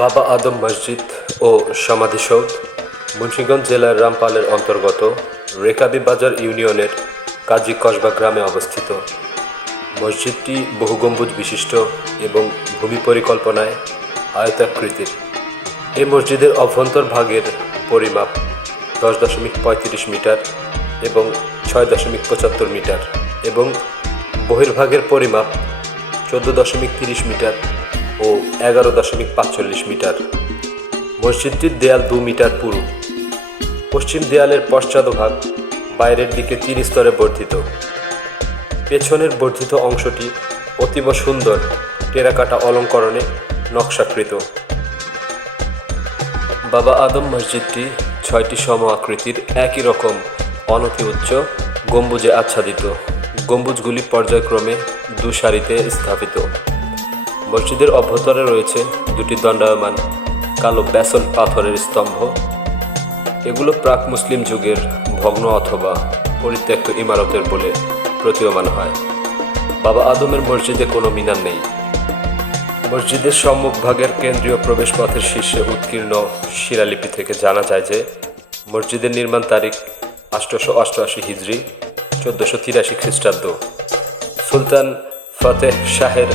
বাবা আদম মসজিদ ও সমাধিসৌধ মুন্সিগঞ্জ জেলার রামপালের অন্তর্গত রেকাবি বাজার ইউনিয়নের কাজী কসবা গ্রামে অবস্থিত। মসজিদটি বহু গম্বুজ বিশিষ্ট এবং ভূমি পরিকল্পনায় আয়তাকৃতির। এই মসজিদের অভ্যন্তর ভাগের পরিমাপ 10.35 মিটার এবং 6.75 মিটার এবং বহির্ভাগের পরিমাপ 14.30 মিটার ও 11.45 মিটার। মসজিদটির দেয়াল 2 মিটার পুরু। পশ্চিম দেয়ালের পশ্চাৎভাগ বাইরের দিকে 3 স্তরে বর্ধিত। পেছনের বর্ধিত অংশটি অতীব সুন্দর টেরাকাটা অলঙ্করণে নকশাকৃত। বাবা আদম মসজিদটি 6টি সম আকৃতির একই রকম অনতি উচ্চ গম্বুজে আচ্ছাদিত। গম্বুজগুলি পর্যায়ক্রমে 2 সারিতে স্থাপিত। মসজিদের অভ্যন্তরে রয়েছে 2টি দণ্ডায়মান কালো ব্যাসল্ট পাথরের স্তম্ভ। এগুলো প্রাক মুসলিম যুগের ভগ্ন অথবা পরিত্যক্ত ইমারতের বলে প্রতীয়মান হয়। বাবা আদমের মসজিদে কোনো মিনার নেই। মসজিদের সম্মুখভাগের কেন্দ্রীয় প্রবেশপথের শীর্ষে উৎকীর্ণ শিলালিপি থেকে জানা যায় যে মসজিদের নির্মাণ তারিখ 888 হিজরি 1483 খ্রিস্টাব্দ। সুলতান ফতেহ শাহের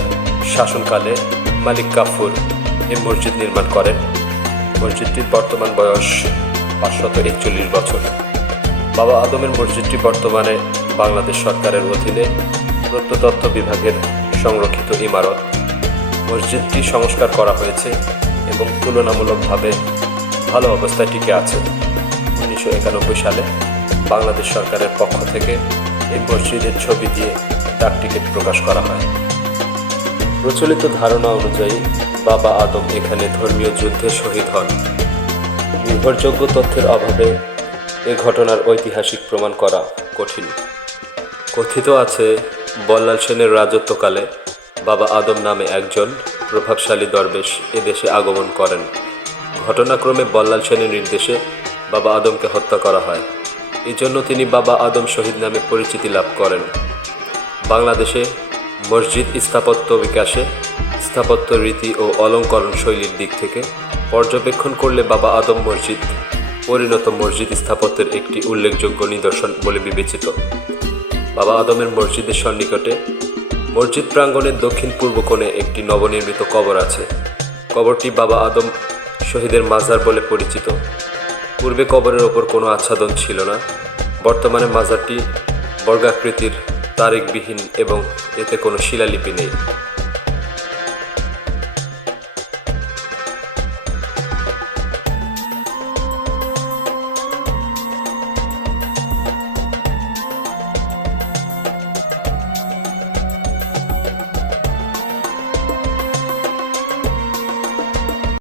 শাসনকালে মালিক কাফুর এই মসজিদ নির্মাণ করেন। মসজিদটির বর্তমান বয়স 541 বছর। বাবা আদমের মসজিদটি বর্তমানে বাংলাদেশ সরকারের অধীনে প্রত্নতত্ত্ব বিভাগের সংরক্ষিত ইমারত। মসজিদটি সংস্কার করা হয়েছে এবং তুলনামূলকভাবে ভালো অবস্থায় টিকে আছে। 1991 সালে বাংলাদেশ সরকারের পক্ষ থেকে এই মসজিদের ছবি দিয়ে ডাক টিকিট প্রকাশ করা হয়। প্রচলিত ধারণা অনুযায়ী বাবা আদম এখানে ধর্মীয় যুদ্ধে শহীদ হন। নির্ভরযোগ্য তথ্যের অভাবে এ ঘটনার ঐতিহাসিক প্রমাণ করা কঠিন। কথিত আছে বল্লাল সেনের রাজত্বকালে বাবা আদম নামে একজন প্রভাবশালী দরবেশ এদেশে আগমন করেন। ঘটনাক্রমে বল্লাল সেনের নির্দেশে বাবা আদমকে হত্যা করা হয়। এজন্য তিনি বাবা আদম শহীদ নামে পরিচিতি লাভ করেন। বাংলাদেশে মসজিদ স্থাপত্য বিকাশে স্থাপত্য রীতি ও অলঙ্করণ শৈলীর দিক থেকে পর্যবেক্ষণ করলে বাবা আদম মসজিদ পরিণত মসজিদ স্থাপত্যের একটি উল্লেখযোগ্য নিদর্শন বলে বিবেচিত। বাবা আদমের মসজিদের সন্নিকটে মসজিদ প্রাঙ্গণের দক্ষিণ পূর্ব কোণে একটি নবনির্মিত কবর আছে। কবরটি বাবা আদম শহীদের মাজার বলে পরিচিত। পূর্বে কবরের ওপর কোনো আচ্ছাদন ছিল না। বর্তমানে মাজারটি বর্গাকৃতির, তারিখবিহীন এবং এতে কোনো শিলালিপি নেই।